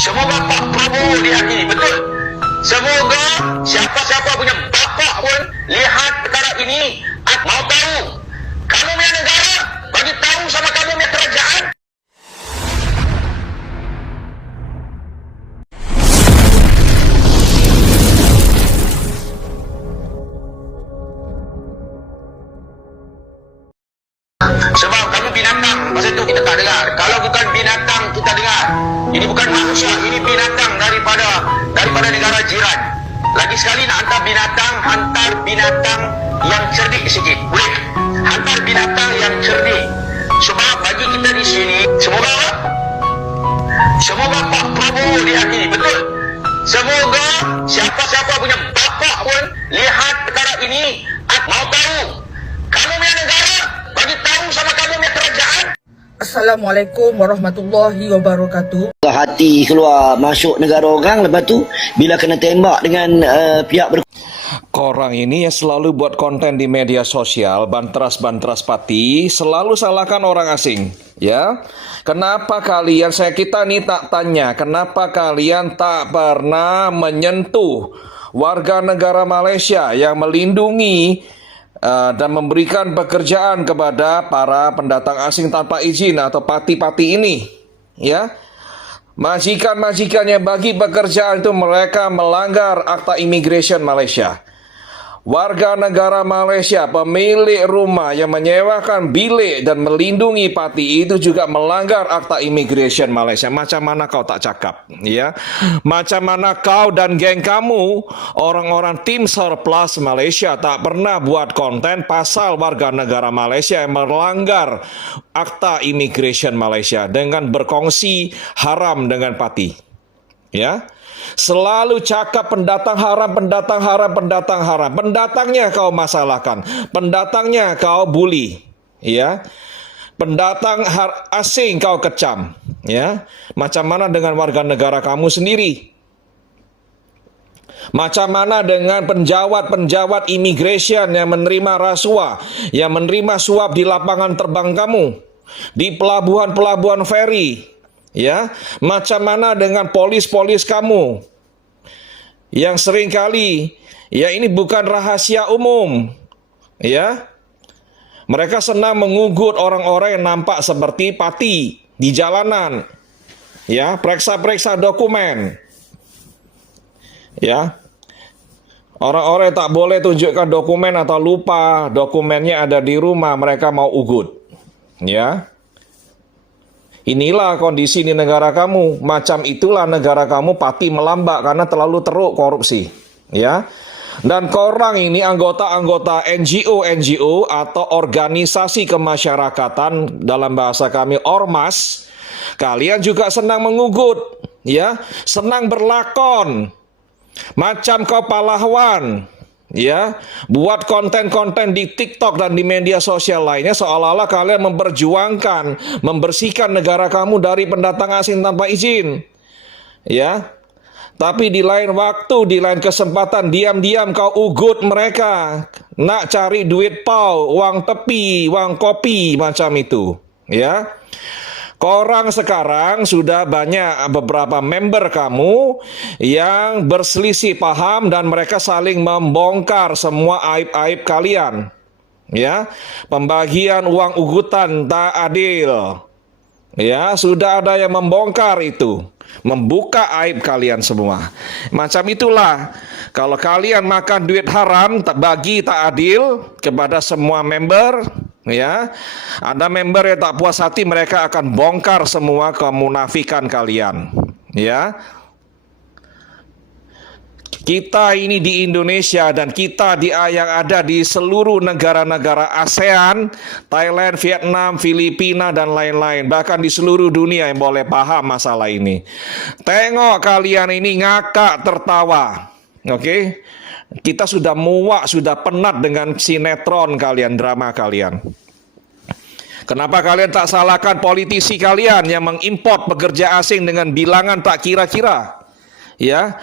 Semoga Pak Prabowo dihakimi, betul. Semoga siapa-siapa punya bapak pun lihat perkara ini, mau tahu. Kamu punya negara, bagi tahu sama kamu punya kerajaan. Sebab kamu binatang, masa itu kita tak dengar. Kalau bukan binatang kita dengar. Ini bukan manusia, ini binatang daripada negara jiran. Lagi sekali nak hantar binatang yang cerdik sikit. Boleh? Hantar binatang yang cerdik. Sebab bagi kita di sini, semoga Pak Prabowo dihakimi, betul. Semoga siapa-siapa punya bapak pun lihat perkara ini, mau tahu. Kamu punya negara, bagi tahu sama kamu punya kerajaan. Assalamualaikum warahmatullahi wabarakatuh. Hati keluar masuk negara orang, lepas tu bila kena tembak dengan pihak Korang ini yang selalu buat konten di media sosial, bantras-bantras pati, selalu salahkan orang asing, ya. Kenapa kalian, kita nih tak tanya, kenapa kalian tak pernah menyentuh warga negara Malaysia yang melindungi dan memberikan pekerjaan kepada para pendatang asing tanpa izin atau pati-pati ini, ya. Majikan-majikannya bagi pekerjaan itu mereka melanggar Akta Imigresen Malaysia. Warga negara Malaysia, pemilik rumah yang menyewakan bilik dan melindungi pati itu juga melanggar Akta Imigresen Malaysia. Macam mana kau tak cakap, ya? Macam mana kau dan geng kamu, orang-orang tim surplus Malaysia, tak pernah buat konten pasal warga negara Malaysia yang melanggar Akta Imigresen Malaysia dengan berkongsi haram dengan pati, ya? Selalu cakap pendatang haram. Pendatangnya kau masalahkan, pendatangnya kau bully, ya. Pendatang asing kau kecam, ya. Macam mana dengan warga negara kamu sendiri? Macam mana dengan penjawat imigresen yang menerima rasuah, yang menerima suap di lapangan terbang kamu, di pelabuhan feri? Ya, macam mana dengan polis-polis kamu yang seringkali, ya, ini bukan rahasia umum, ya. Mereka senang mengugut orang-orang yang nampak seperti pati di jalanan, ya, periksa dokumen, ya. Orang-orang yang tak boleh tunjukkan dokumen atau lupa dokumennya ada di rumah, mereka mau ugut, ya. Inilah kondisi di negara kamu. Macam itulah negara kamu pati melambak karena terlalu teruk korupsi, ya. Dan korang ini anggota-anggota NGO atau organisasi kemasyarakatan, dalam bahasa kami ormas, kalian juga senang mengugut, ya, senang berlakon macam kau pahlawan, ya, buat konten-konten di TikTok dan di media sosial lainnya seolah-olah kalian memperjuangkan, membersihkan negara kamu dari pendatang asing tanpa izin, ya. Tapi di lain waktu, di lain kesempatan, diam-diam kau ugut mereka, nak cari duit pau, uang tepi, uang kopi, macam itu, ya. Korang sekarang sudah banyak beberapa member kamu yang berselisih paham dan mereka saling membongkar semua aib-aib kalian, ya. Pembagian uang ugutan tak adil, ya, sudah ada yang membongkar itu, membuka aib kalian semua. Macam itulah kalau kalian makan duit haram, bagi tak adil kepada semua member, ya. Ada member yang tak puas hati, mereka akan bongkar semua kemunafikan kalian, ya. Kita ini di Indonesia dan kita yang ada di seluruh negara-negara ASEAN, Thailand, Vietnam, Filipina dan lain-lain, bahkan di seluruh dunia yang boleh paham masalah ini. Tengok kalian ini ngakak tertawa, oke? Kita sudah muak, sudah penat dengan sinetron kalian, drama kalian. Kenapa kalian tak salahkan politisi kalian yang mengimport pekerja asing dengan bilangan tak kira-kira, ya?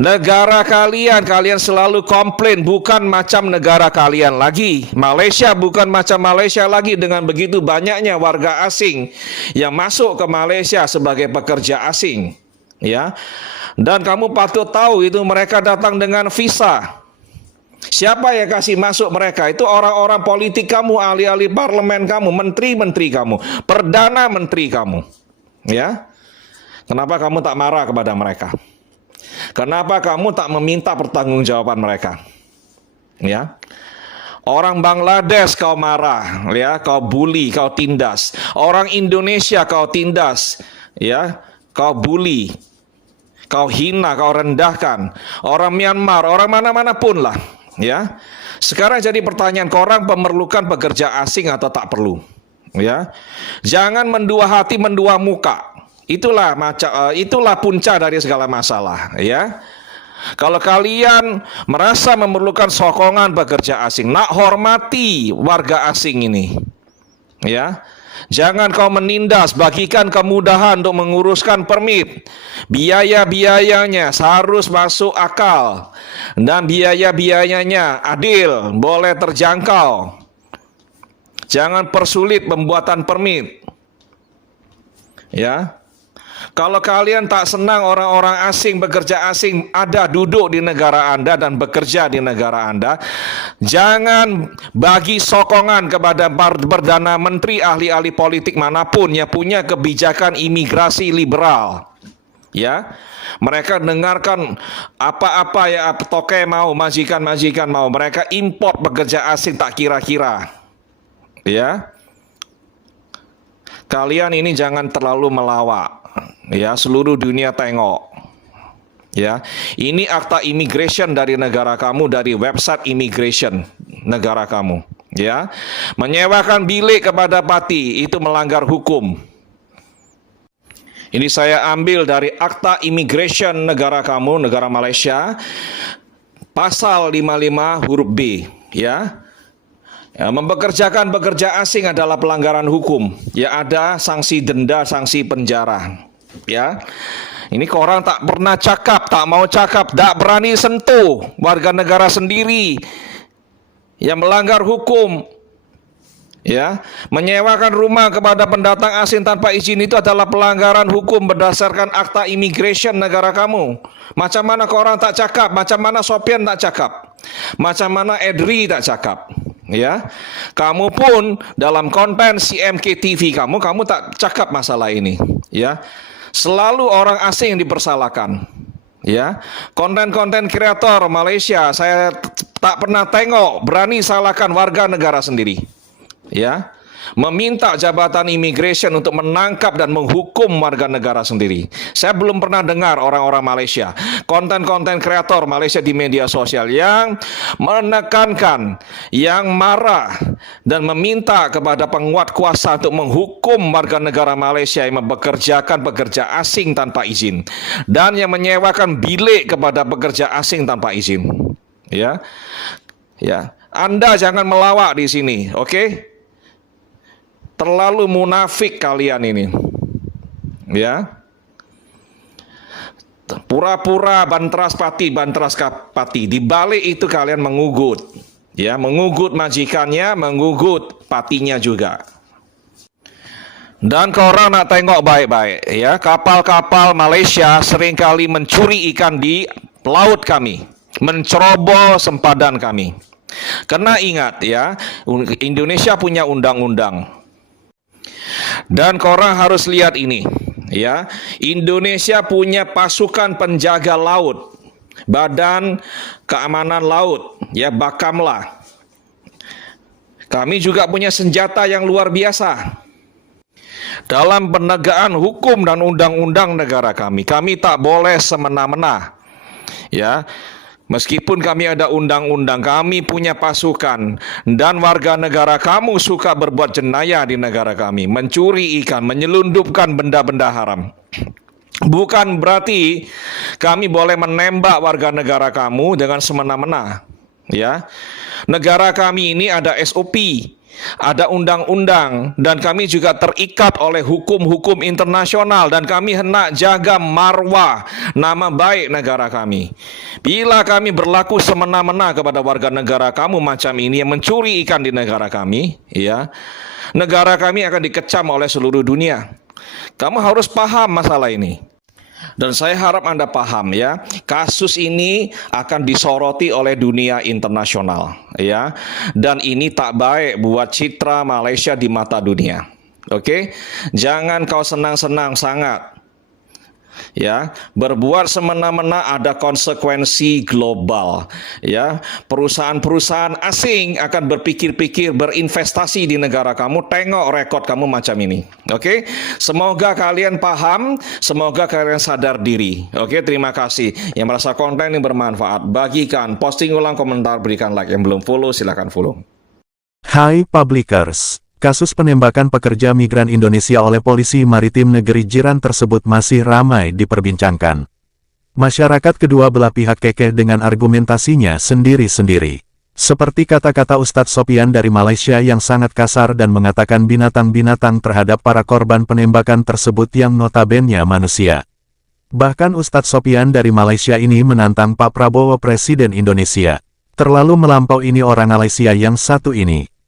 Negara kalian selalu komplain bukan macam negara kalian lagi. Malaysia bukan macam Malaysia lagi dengan begitu banyaknya warga asing yang masuk ke Malaysia sebagai pekerja asing. ya. Dan kamu patut tahu itu mereka datang dengan visa. Siapa yang kasih masuk mereka? Itu orang-orang politik kamu, ahli-ahli parlemen kamu, menteri-menteri kamu, perdana menteri kamu. Ya. Kenapa kamu tak marah kepada mereka? Kenapa kamu tak meminta pertanggungjawaban mereka? Ya. Orang Bangladesh kau marah, ya, kau bully, kau tindas. Orang Indonesia kau tindas, ya, kau bully. Kau hina, kau rendahkan. Orang Myanmar, orang mana-mana pun lah. Ya. Sekarang jadi pertanyaan, korang memerlukan pekerja asing atau tak perlu? Ya. Jangan mendua hati, mendua muka. Itulah punca dari segala masalah. Ya. Kalau kalian merasa memerlukan sokongan pekerja asing, nak hormati warga asing ini. Ya. Jangan kau menindas, bagikan kemudahan untuk menguruskan permit. Biaya-biayanya harus masuk akal. Dan biaya-biayanya adil, boleh terjangkau. Jangan persulit pembuatan permit. Ya. Kalau kalian tak senang orang-orang asing, pekerja asing ada duduk di negara Anda dan bekerja di negara Anda, jangan bagi sokongan kepada Perdana Menteri, ahli-ahli politik manapun yang punya kebijakan imigrasi liberal. Ya, mereka dengarkan apa-apa ya toke mau, majikan-majikan mau, mereka import pekerja asing tak kira-kira. Ya, kalian ini jangan terlalu melawak. Ya, seluruh dunia tengok. Ya, ini akta immigration dari negara kamu, dari website immigration negara kamu. Ya, menyewakan bilik kepada parti itu melanggar hukum. Ini saya ambil dari akta immigration negara kamu, negara Malaysia, pasal 55 huruf B. Ya. Ya, mempekerjakan pekerja asing adalah pelanggaran hukum. Ya, ada sanksi denda, sanksi penjara. Ya, ini korang tak pernah cakap, tak mau cakap, tak berani sentuh warga negara sendiri yang melanggar hukum. Ya, menyewakan rumah kepada pendatang asing tanpa izin itu adalah pelanggaran hukum berdasarkan akta immigration negara kamu. Macam mana korang tak cakap? Macam mana Sofian tak cakap? Macam mana Edri tak cakap? Ya, kamu pun dalam konten CMK TV kamu tak cakap masalah ini. Ya, selalu orang asing yang dipersalahkan. Ya, konten-konten kreator Malaysia saya tak pernah tengok berani salahkan warga negara sendiri. Ya, meminta jabatan immigration untuk menangkap dan menghukum warga negara sendiri. Saya belum pernah dengar orang-orang Malaysia, konten-konten kreator Malaysia di media sosial yang menekankan, yang marah dan meminta kepada penguat kuasa untuk menghukum warga negara Malaysia yang mempekerjakan pekerja asing tanpa izin dan yang menyewakan bilik kepada pekerja asing tanpa izin. Ya. Ya, Anda jangan melawak di sini, oke? Terlalu munafik kalian ini. Ya. Pura-pura bantras pati. Di balik itu kalian mengugut. Ya, mengugut majikannya, mengugut patinya juga. Dan korang nak tengok baik-baik, ya, kapal-kapal Malaysia seringkali mencuri ikan di laut kami, mencerobol sempadan kami. Karena ingat ya, Indonesia punya undang-undang. Dan korang harus lihat ini, ya. Indonesia punya pasukan penjaga laut, Badan Keamanan Laut, ya, Bakamla. Kami juga punya senjata yang luar biasa dalam penegakan hukum dan undang-undang negara kami. Kami tak boleh semena-mena. Ya. Meskipun kami ada undang-undang, kami punya pasukan, dan warga negara kamu suka berbuat jenayah di negara kami, mencuri ikan, menyelundupkan benda-benda haram. Bukan berarti kami boleh menembak warga negara kamu dengan semena-mena. Ya, negara kami ini ada SOP, ada undang-undang, dan kami juga terikat oleh hukum-hukum internasional, dan kami hendak jaga marwah, nama baik negara kami. Bila kami berlaku semena-mena kepada warga negara kamu macam ini yang mencuri ikan di negara kami, ya, negara kami akan dikecam oleh seluruh dunia. Kamu harus paham masalah ini. Dan saya harap Anda paham ya, kasus ini akan disoroti oleh dunia internasional ya. Dan ini tak baik buat citra Malaysia di mata dunia. Oke? Jangan kau senang-senang sangat. Ya, berbuat semena-mena ada konsekuensi global. Ya, perusahaan-perusahaan asing akan berpikir-pikir berinvestasi di negara kamu. Tengok rekod kamu macam ini. Oke, semoga kalian paham, semoga kalian sadar diri. Oke, terima kasih. Yang merasa konten ini bermanfaat, bagikan, posting ulang, komentar, berikan like. Yang belum follow, silakan follow. Hai Publikers. Kasus penembakan pekerja migran Indonesia oleh polisi maritim negeri jiran tersebut masih ramai diperbincangkan. Masyarakat kedua belah pihak kekeh dengan argumentasinya sendiri-sendiri. Seperti kata-kata Ustadz Sopian dari Malaysia yang sangat kasar dan mengatakan binatang-binatang terhadap para korban penembakan tersebut yang notabene manusia. Bahkan Ustadz Sopian dari Malaysia ini menantang Pak Prabowo Presiden Indonesia. Terlalu melampau ini orang Malaysia yang satu ini.